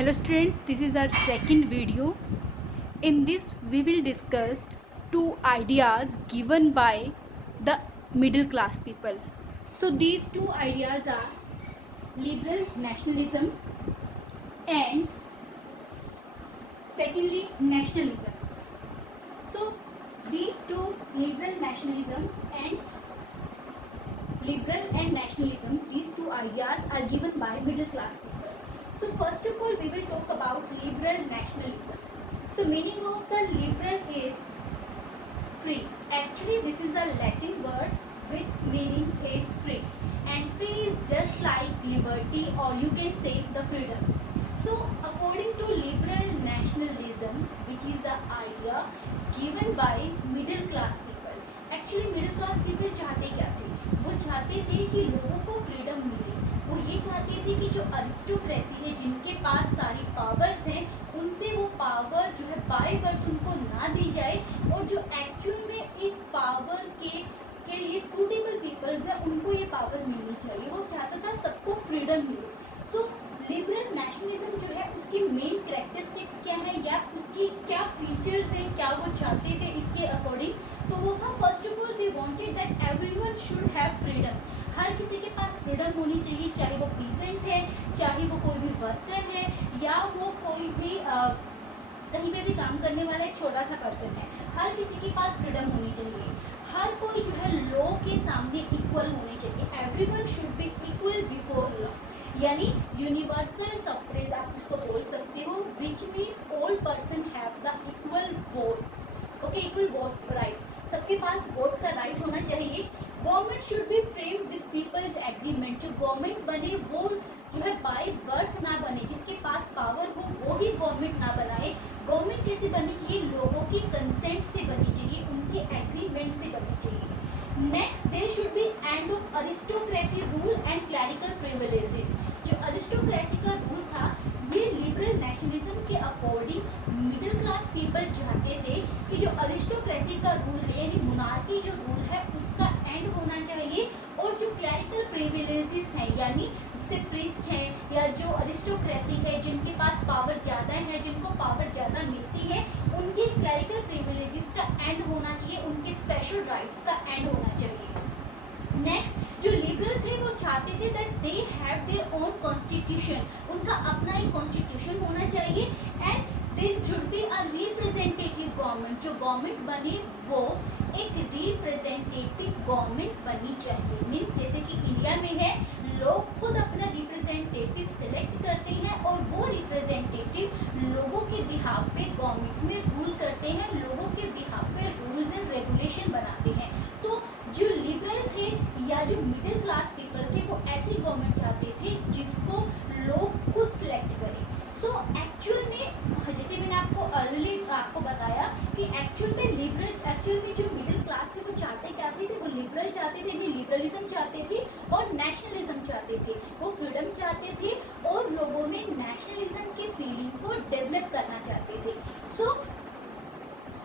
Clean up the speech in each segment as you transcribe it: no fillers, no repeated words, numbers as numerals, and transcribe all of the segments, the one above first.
Hello students, this is our second video. In this we will discuss two ideas given by the middle class people. So these two ideas are liberal nationalism and secondly nationalism. So these two liberal and nationalism, these two ideas are given by middle class people. So first of all we will talk about liberal nationalism. So meaning of the liberal is free. Actually this is a Latin word which meaning is free, and free is just like liberty, or you can say the freedom. So according to liberal nationalism, which is an idea given by middle class people, actually middle class people चाहते क्या थे? वो चाहते थे कि लोगों को freedom मिले. वो ये चाहते थे कि जो अरिस्टोक्रेसी है, जिनके पास सारी पावर्स हैं, उनसे वो पावर जो है बाय बर्थ उनको ना दी जाए, और जो एक्चुअल में इस पावर के लिए सूटेबल पीपल्स है उनको ये पावर मिलनी चाहिए. वो चाहता था सबको फ्रीडम मिले. तो लिबरल नेशनलिज्म जो है उसकी मेन कैरेक्टरिस्टिक्स क्या है या उसकी क्या फीचर्स हैं, क्या वो चाहते थे इसके अकॉर्डिंग, तो वो था first of all they wanted that everyone should have freedom. हर किसी के पास फ्रीडम होनी चाहिए, चाहे वो पीसेंट है, चाहे वो कोई भी वर्कर है, या वो कोई भी कहीं पे भी काम करने वाला एक छोटा सा पर्सन है. हर किसी के पास फ्रीडम होनी चाहिए. हर कोई जो है लॉ के सामने इक्वल होने चाहिए. Everyone should be equal before law, यानी यूनिवर्सल सफ्रेज आप जिसको बोल सकते हो, which means all person have the equal vote. Okay, equal vote right, सबके पास वोट का राइट होना चाहिए. Government should be framed with people's agreement. जो गवर्नमेंट बने वो जो है बाय बर्थ ना बने, जिसके पास पावर हो वो ही गवर्नमेंट ना बनाए. गवर्नमेंट कैसे बननी चाहिए? लोगों की कंसेंट से बननी चाहिए, उनके एग्रीमेंट से बननी चाहिए. Next, there should be end of aristocracy rule and clerical privileges. जो अरिस्टोक्रेसी का रूल था, ये लिबरल नेशनलिज्म के अकॉर्डिंग मिडिल क्लास पीपल चाहते थे कि जो अरिस्टोक्रेसी का रूल है यानी मोनार्की जो रूल है उसका एंड होना चाहिए, और जो क्लैरिकल प्रिविलेजेस हैं यानी जैसे प्रीस्ट हैं या जो अरिस्टोक्रेसी है जिनके पास पावर ज़्यादा है, जिनको पावर ज़्यादा मिलती है, उनके क्लैरिकल प्रिविलेजेस का एंड होना चाहिए, उनके स्पेशल राइट्स का एंड होना चाहिए. नेक्स्ट, जो लिबरल थे वो चाहते थे that they have their own constitution. उनका अपना एक कॉन्स्टिट्यूशन होना चाहिए. And there should be a representative government. जो गवर्नमेंट बने वो एक रिप्रेजेंटेटिव गवर्नमेंट बननी चाहिए. मीन्स जैसे कि इंडिया में है, लोग खुद अपना रिप्रेजेंटेटिव सिलेक्ट करते हैं और वो रिप्रेजेंटेटिव लोगों के बिहाफ पे गवर्नमेंट में रूल करते हैं, लोगों के बिहाफ पे रूल्स एंड रेगुलेशन बनाते हैं. तो जो लिबरल थे या जो मिडिल क्लास पीपल थे वो ऐसी गवर्नमेंट चाहते थे जिसको लोग खुद सिलेक्ट करें. सो एक्चुअल में जैसे मैंने आपको बताया कि एक्चुअल में जो मिडिल क्लास थे वो चाहते क्या थे? वो लिबरल चाहते थे, लिबरलिज्म चाहते थे और नेशनलिज्म चाहते थे. वो फ्रीडम चाहते थे और लोगों में नेशनलिज्म की फीलिंग को डेवलप करना चाहते थे. सो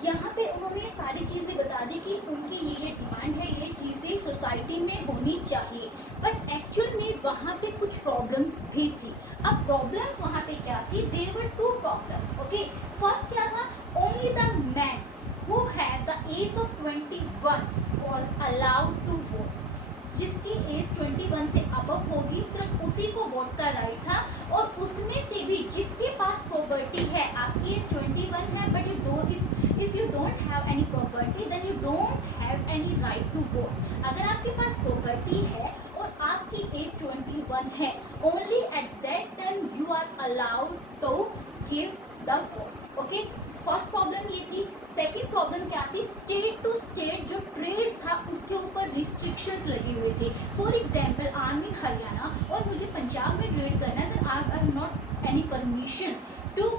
यहाँ पे उन्होंने सारी चीज़ें बता दी कि उनकी ये डिमांड है, ये चीज़ें सोसाइटी में होनी चाहिए. बट एक्चुअल में वहाँ पे कुछ प्रॉब्लम्स भी थी. अब प्रॉब्लम्स वहाँ पे क्या थी? There were two problems. Okay, first क्या था? Only the man who had the age of 21 was allowed to vote. जिसकी एज 21 से अबव होगी सिर्फ उसी को वोट का राइट था. और उसमें से भी जिसके पास प्रॉपर्टी है, आपकी एज 21 है but if you don't have any property then you don't have any right to vote. अगर आपके पास प्रॉपर्टी है और आपकी एज 21 है, only at that time you are allowed to give the vote. Okay, first problem ये थी. Second problem क्या थी? स्टेट टू स्टेट जो ट्रेड था उसके ऊपर रिस्ट्रिक्शंस लगे हुए थे. For example, I am in Haryana और मुझे पंजाब में ट्रेड करना है, तो I have not any permission to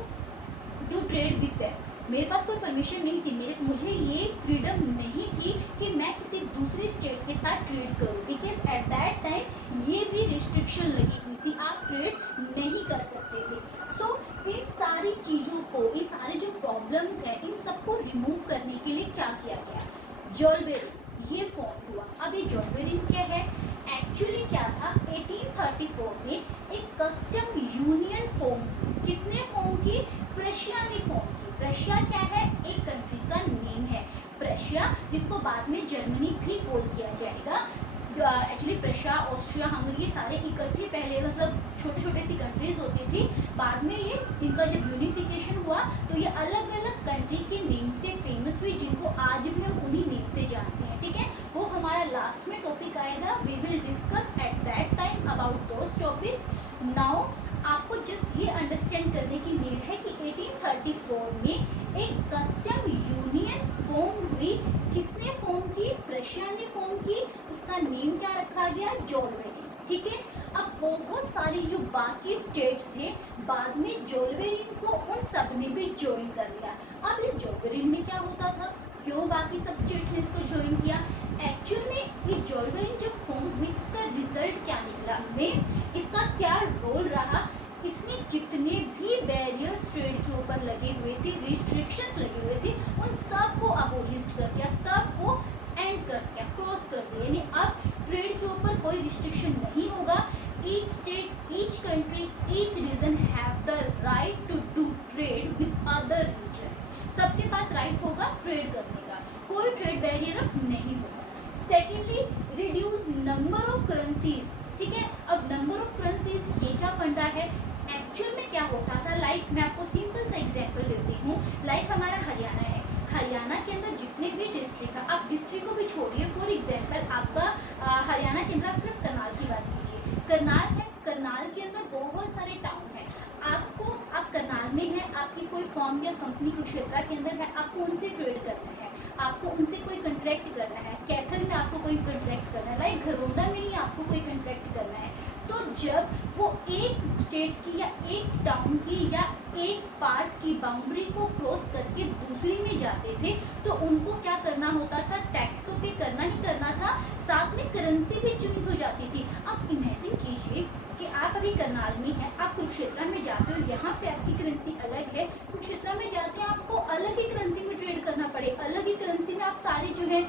trade with that. मेरे पास कोई परमिशन नहीं थी, मुझे ये फ्रीडम नहीं थी कि मैं किसी दूसरे स्टेट के साथ ट्रेड करूं, बिकॉज एट दैट टाइम ये भी रिस्ट्रिक्शन लगी हुई थी, आप ट्रेड नहीं कर सकते थे. सो इन सारी चीज़ों को, इन सारे जो प्रॉब्लम्स हैं, इन सबको रिमूव करने के लिए क्या किया गया? जॉलबेरी ये फॉर्म हुआ. अब ये जॉलबेरी क्या है? एक्चुअली क्या था? 1834 में एक कस्टम यूनियन फॉर्म किसने फॉर्म की? प्रशिया ने फॉर्म की। प्रशिया क्या है? एक कंट्री का नेम है प्रशिया, जिसको बाद में जर्मनी भी कॉल किया जाएगा। एक्चुअली प्रशिया, ऑस्ट्रिया, हंगरी ये सारे इकट्ठे पहले मतलब छोटे छोटे सी कंट्रीज होती थी। बाद में ये इनका जब यूनिफिकेशन हुआ तो ये अलग अलग कंट्री के नेम से फेमस हुई, जिनको आज भी हम उन्हीं नेम से जानते हैं। ठीक है, वो हमारा लास्ट में टॉपिक आएगा। We will discuss at that time about those topics. Now आपको जस्ट ये अंडरस्टैंड करने की नीड है कि 1834 में एक कस्टम यूनियन फॉर्म हुई। किसने फॉर्म की? प्रशिया ने फॉर्म की। उसका नेम क्या रखा गया? जोल्वेरिन। ठीक है, अब बहुत सारी जो बाकी स्टेट्स थे, बाद में जोल्वेरिन को उन सब ने भी ज्वाइन कर लिया। अब इस जोल्वेरिन में क्या होता था? क्यों बाकी सब स्टेट्स ने इसको ज्वाइन किया? एक्चुअल में ये जोल्वेरिन जब फॉर्म हुई, इसका रिजल्ट क्या निकला, मीन्स इसका क्या रोल रहा? इसमें जितने भी बैरियर्स ट्रेड के ऊपर लगे हुए थे, रिस्ट्रिक्शंस लगे हुए थे, उन सब को अबोलिश कर दिया, सबको एंड कर दिया, क्रॉस कर दिया। यानी अब ट्रेड के ऊपर कोई रिस्ट्रिक्शन नहीं होगा। Each state, each country, each region have the right to do trade with other regions. सबके पास राइट होगा ट्रेड करने का, कोई ट्रेड बैरियर अब नहीं होगा। Secondly, reduce number of currencies. ठीक है, अब नंबर ऑफ करेंसीज ये क्या फंडा है? एक्चुअल में क्या होता था, लाइक मैं आपको सिंपल सा एग्जांपल देती हूँ। लाइक हमारा हरियाणा है, हरियाणा के अंदर जितने भी डिस्ट्रिक्ट है, आप डिस्ट्रिक्ट को भी छोड़िए, फॉर एग्जांपल आपका हरियाणा के अंदर आप सिर्फ करनाल की बात कीजिए। करनाल है, करनाल के अंदर बहुत सारे टाउन है। आपको, आप करनाल में है, आपकी कोई फॉर्म या कंपनी कुरुक्षेत्र के अंदर है, आपको उनसे ट्रेड करना है, आपको उनसे कोई कंट्रैक्ट करना है। कैथल में आपको कोई कंट्रैक्ट करना है, लाइक घरोंडा में ही आपको कोई कंट्रैक्ट करना है। तो जब वो एक स्टेट की या एक टाउन की या एक पार्ट की बाउंड्री को क्रॉस करके दूसरी में जाते थे, तो उनको क्या करना होता था? टैक्स तो पे करना ही करना था, साथ में करेंसी भी चेंज हो जाती थी। आप इमेजिन कीजिए कि आप अभी करनाल में हैं, आप कुरुक्षेत्र में जाते हो, यहाँ पे आपकी करेंसी अलग है, कुरुक्षेत्र में जाते हैं आपको अलग ही करेंसी में ट्रेड करना पड़े, अलग ही करेंसी में आप सारी जो है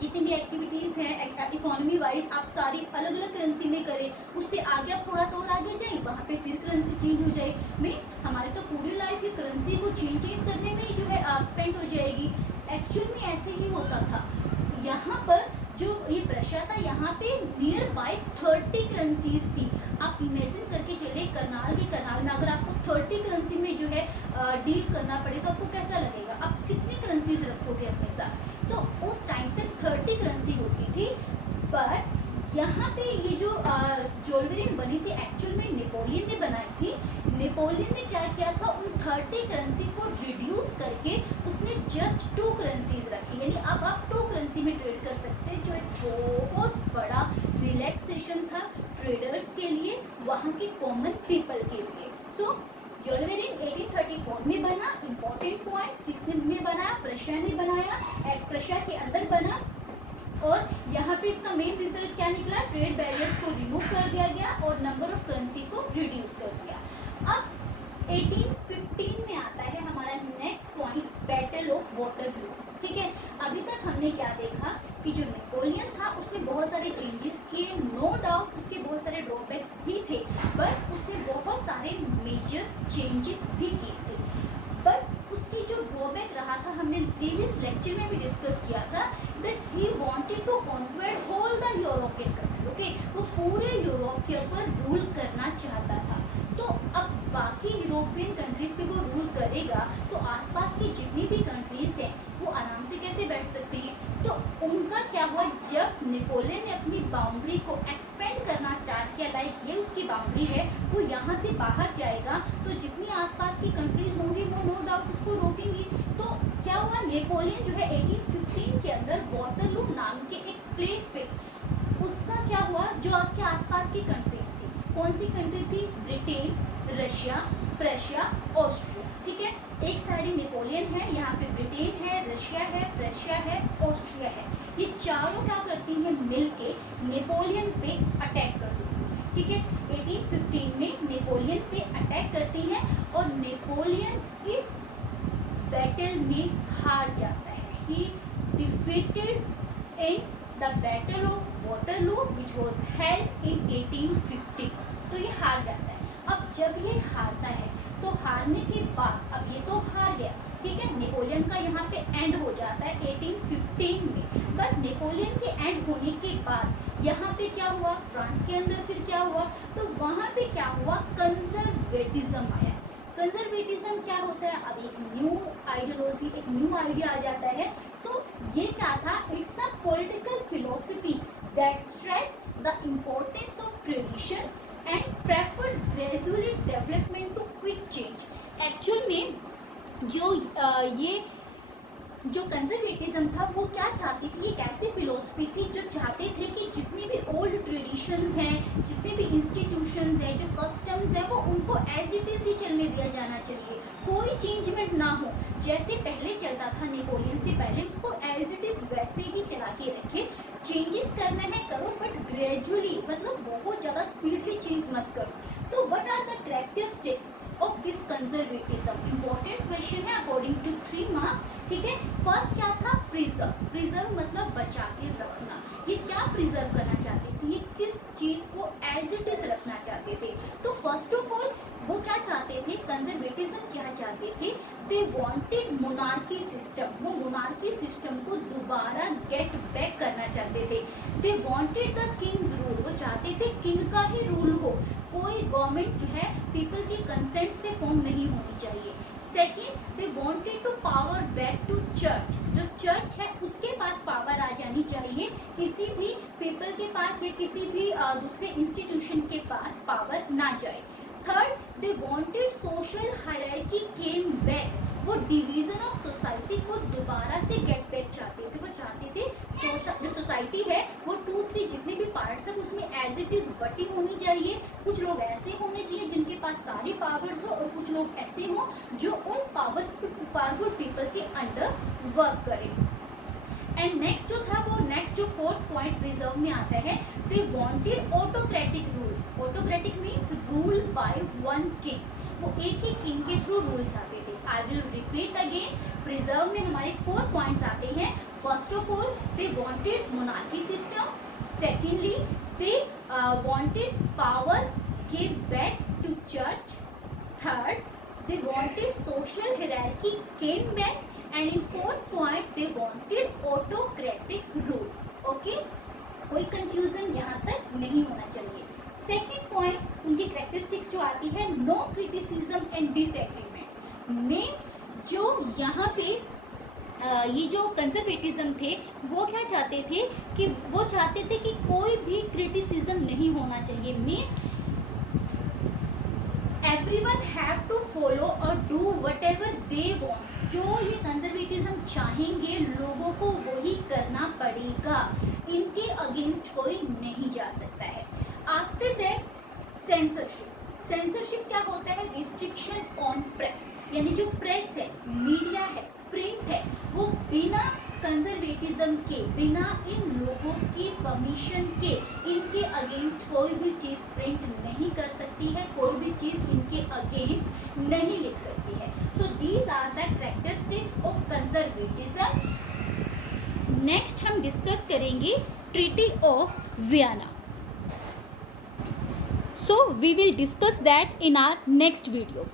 जितनी भी एक्टिविटीज़ हैं इकोनॉमी वाइज आप सारी अलग अलग करेंसी में करें। उससे आगे आप थोड़ा सा और आगे जाए, वहाँ पे फिर करेंसी चेंज हो जाए। मीन्स हमारी तो पूरी लाइफ ये करेंसी को चेंज करने में ही जो है स्पेंड हो जाएगी। एक्चुअल में ऐसे ही होता था। यहाँ पर जो ये प्रशिया था, यहाँ पे नियर बाय 30 करेंसीज थी। आप इमेजिन करके चले, करनाल में अगर आपको 30 करेंसी में जो है डील करना पड़े तो आपको कैसा लगेगा? आप कितनी करेंसीज रखोगे अपने साथ? तो उस टाइम पे 30 करेंसी होती थी। बट यहाँ पे ये जो जोल्वेरिन बनी थी, एक्चुअल में नेपोलियन ने बनाई थी। नेपोलियन ने क्या किया था, उन 30 करेंसी को रिड्यूस करके उसने जस्ट 2 करेंसीज रखी, यानी अब आप 2 करेंसी में ट्रेड कर सकते हैं, जो एक बहुत बड़ा रिलैक्सेशन था ट्रेडर्स के लिए, वहाँ के कॉमन पीपल के लिए। सो जोल्वेरिन 1834 में बना। इंपॉर्टेंट पॉइंट, किसने बनाया? प्रशिया ने बनाया, प्रशिया के अंदर बना। और यहाँ पे इसका मेन रिजल्ट क्या निकला? ट्रेड बैरियर्स को रिमूव कर दिया गया और नंबर ऑफ करेंसी को रिड्यूस कर दिया। अब 1815 में आता है हमारा next point, battle of Waterloo. ठीक है, अभी तक हमने क्या देखा कि जो नेपोलियन था उसने बहुत सारे चेंजेस किए, नो डाउट उसके बहुत सारे ड्रॉबैक्स भी थे, बट उसने बहुत सारे मेजर चेंजेस भी किए थे। बट उसकी जो ड्रॉबैक रहा था, हमने प्रीवियस लेक्चर में भी डिस्कस किया था, that he wanted to conquer whole the European country. Okay, वो पूरे यूरोप के ऊपर रूल करना चाहता था। तो अब बाकी यूरोपियन कंट्रीज पे वो रूल करेगा तो आसपास की जितनी भी कंट्रीज हैं वो आराम से कैसे बैठ सकती हैं? तो उनका क्या हुआ, जब नेपोलियन ने अपनी बाउंड्री को एक्सपेंड करना स्टार्ट किया, लाइक ये उसकी बाउंड्री है, वो यहाँ से बाहर जाएगा तो जितनी आसपास की कंट्रीज होंगी वो नो डाउट उसको रोकेंगी। तो क्या हुआ, नेपोलियन जो है 1815 के अंदर वाटरलू नाम के एक प्लेस पे, उसका क्या हुआ, जो उसके आसपास की कंट्रीज थी, कौन सी कंट्री थी? Britain, Russia, Prussia, Austria. ठीक है, एक साइड नेपोलियन है, यहाँ पे ब्रिटेन है, रशिया है, प्रशिया है, ऑस्ट्रिया है। ये चारों क्या करती हैं? मिलके नेपोलियन पे अटैक करती हैं। ठीक है, 1815 में नेपोलियन पे अटैक करती हैं और नेपोलियन इस बैटल में हार जाता है। ही defeated in the battle of Waterloo which was held in 1850। तो ये हार जाता है। अब जब ये हारता है तो हारने के बाद, अब ये तो हार गया, ठीक है, नेपोलियन का यहाँ पे एंड हो जाता है 1815 में, बट नेपोलियन के एंड होने के बाद यहाँ पे क्या हुआ, फ्रांस के अंदर फिर क्या हुआ, तो वहाँ पे क्या हुआ, कंजर्वेटिज्म आया। कंजर्वेटिज्म क्या होता है, अब एक न्यू आइडियोलॉजी, एक न्यू आइडिया आ जाता है। सो ये क्या था, it's a political philosophy that stress the importance of tradition and prefer gradually development to quick change. Actual में ये जो कंजर्वेटिज्म था वो क्या चाहती थी, एक ऐसी फिलोसफी थी जो चाहते थे कि जितनी भी ओल्ड ट्रेडिशंस हैं, जितने भी इंस्टीट्यूशंस हैं, जो कस्टम्स हैं, वो उनको एज इट इज़ ही चलने दिया जाना चाहिए, कोई चेंजमेंट ना हो। जैसे पहले चलता था नेपोलियन से पहले, उसको एज इट इज़ वैसे ही चला के रखे। चेंजेस करना है करो, बट ग्रेजुअली, मतलब बहुत ज़्यादा स्पीडली चेंज मत करो। So what are the characteristics of this conservatism? Important question है अकॉर्डिंग टू 3 मार्क, ठीक है। फर्स्ट क्या था, प्रिजर्व। प्रिजर्व मतलब बचा के रखना। ये क्या प्रिजर्व करना चाहते थे, ये किस चीज़ को एज इट इज रखना चाहते थे? तो फर्स्ट ऑफ ऑल वो क्या चाहते थे, कंजर्वेटिज्म क्या चाहते थे, दे वांटेड मोनार्की सिस्टम। वो मोनार्की सिस्टम को दोबारा गेट बैक करना चाहते थे। They wanted the Kings rule. वो चाहते थे किंग का ही रूल हो, कोई गवर्नमेंट जो है पीपल की कंसेंट से फॉर्म नहीं होनी चाहिए। Second, they wanted to power back to church. जो चर्च है उसके पास पावर आ जानी चाहिए, किसी भी पीपल के पास या किसी भी दूसरे इंस्टीट्यूशन के पास पावर ना जाए। Third, they wanted social hierarchy came back. वो डिवीजन ऑफ सोसाइटी को दोबारा से गेट बैक चाहते थे। वो चाहते थे जो सोसाइटी है वो 2-3 जितने भी पार्ट्स हैं उसमें एज इट इज बटी होनी चाहिए। कुछ लोग ऐसे होने चाहिए जिनके पास सारी पावर्स हो, और कुछ लोग ऐसे हों जो उन पावरफुल पीपल के अंडर वर्क करें। एंड नेक्स्ट जो था वो नेक्स्ट जो 4th पॉइंट रिजर्व में आता है, they wanted autocratic rule. Autocratic means rule by one king. वो एक ही किंग के थ्रू रूल चाहते थे। I will repeat again, preserve में हमारे 4 पॉइंट्स आते हैं। First of all, they wanted monarchy system. Secondly, they wanted power give back to church. Third, they wanted social hierarchy came back, and in 4th point they wanted autocratic rule. Okay, कोई confusion यहाँ तक नहीं होना चाहिए। Second point उनकी characteristics जो आती है, no criticism and disagreement. Means जो यहाँ पे ये जो कंजर्वेटिज्म थे वो क्या चाहते थे कि वो चाहते थे कि कोई भी क्रिटिसिज्म नहीं होना चाहिए। Means everyone have to follow or do whatever they want। जो ये कंजर्वेटिज्म चाहेंगे लोगों को वही करना पड़ेगा, इनके अगेंस्ट कोई नहीं जा सकता है। After that, censorship. सेंसरशिप क्या होता है, रिस्ट्रिक्शन ऑन प्रेस। यानी जो प्रेस है, मीडिया है, प्रिंट है, वो बिना कंजर्वेटिज्म के, बिना इन लोगों की परमिशन के इनके अगेंस्ट कोई भी चीज़ प्रिंट नहीं कर सकती है, कोई भी चीज़ इनके अगेंस्ट नहीं लिख सकती है। So these are the characteristics of conservatism. Next हम डिस्कस करेंगे treaty of Vienna. So we will discuss that in our next video.